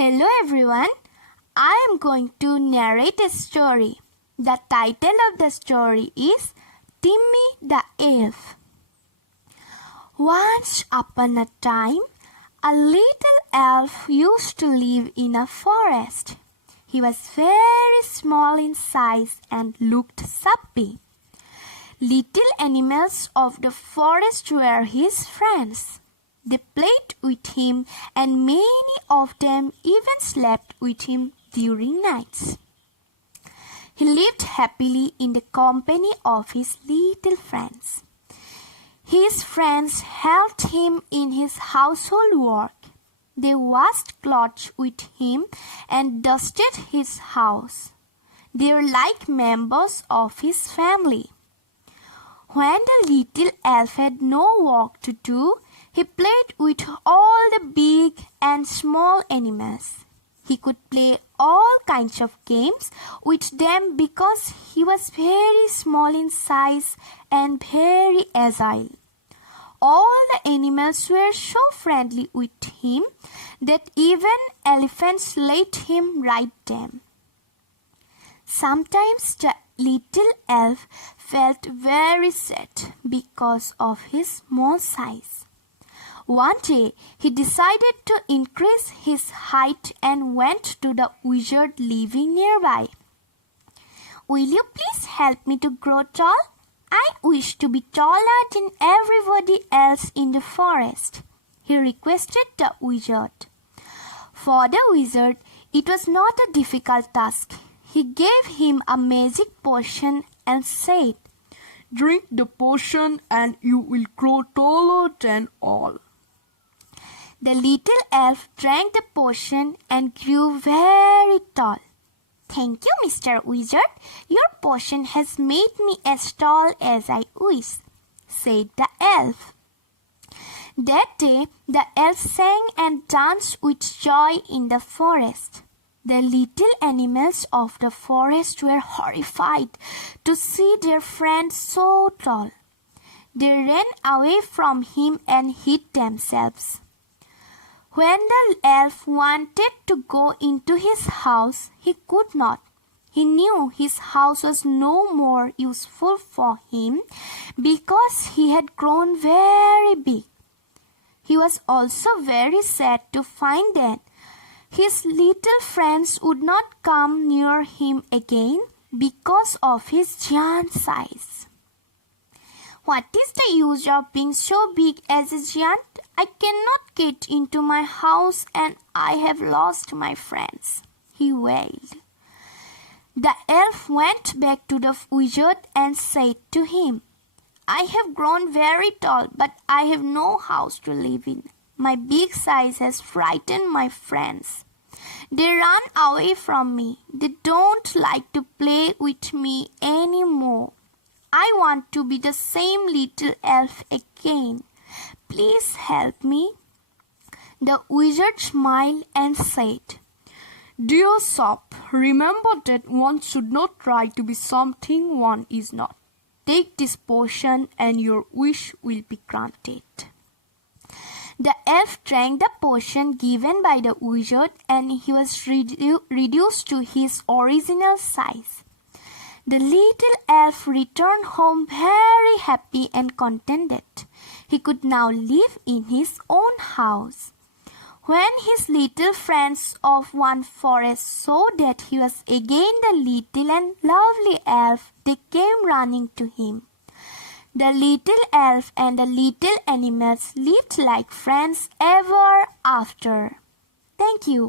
Hello everyone, I am going to narrate a story. The title of the story is Timmy the ELF. Once upon a time, a little elf used to live in a forest. He was very small in size and looked suppy. Little animals of the forest were his friends. They played with him, and many of them even slept with him during nights. He lived happily in the company of his little friends. His friends helped him in his household work. They washed clothes with him and dusted his house. They were like members of his family. When the little elf had no work to do, he played with all the big and small animals. He could play all kinds of games with them because he was very small in size and very agile. All the animals were so friendly with him that even elephants let him ride them. Sometimes the little elf felt very sad because of his small size. One day, he decided to increase his height and went to the wizard living nearby. "Will you please help me to grow tall? I wish to be taller than everybody else in the forest," he requested the wizard. For the wizard, it was not a difficult task. He gave him a magic potion and said, "Drink the potion and you will grow taller than all." The little elf drank the potion and grew very tall. "Thank you, Mr. Wizard. Your potion has made me as tall as I wish," said the elf. That day, the elf sang and danced with joy in the forest. The little animals of the forest were horrified to see their friend so tall. They ran away from him and hid themselves. When the elf wanted to go into his house, he could not. He knew his house was no more useful for him because he had grown very big. He was also very sad to find that his little friends would not come near him again because of his giant size. "What is the use of being so big as a giant? I cannot get into my house and I have lost my friends," he wailed. The elf went back to the wizard and said to him, "I have grown very tall, but I have no house to live in. My big size has frightened my friends. They run away from me. They don't like to play with me anymore. I want to be the same little elf again. Please help me." The wizard smiled and said, "Dear sap, remember that one should not try to be something one is not. Take this potion and your wish will be granted." The elf drank the potion given by the wizard and he was reduced to his original size. The little elf returned home very happy and contented. He could now live in his own house. When his little friends of one forest saw that he was again the little and lovely elf, they came running to him. The little elf and the little animals lived like friends ever after. Thank you.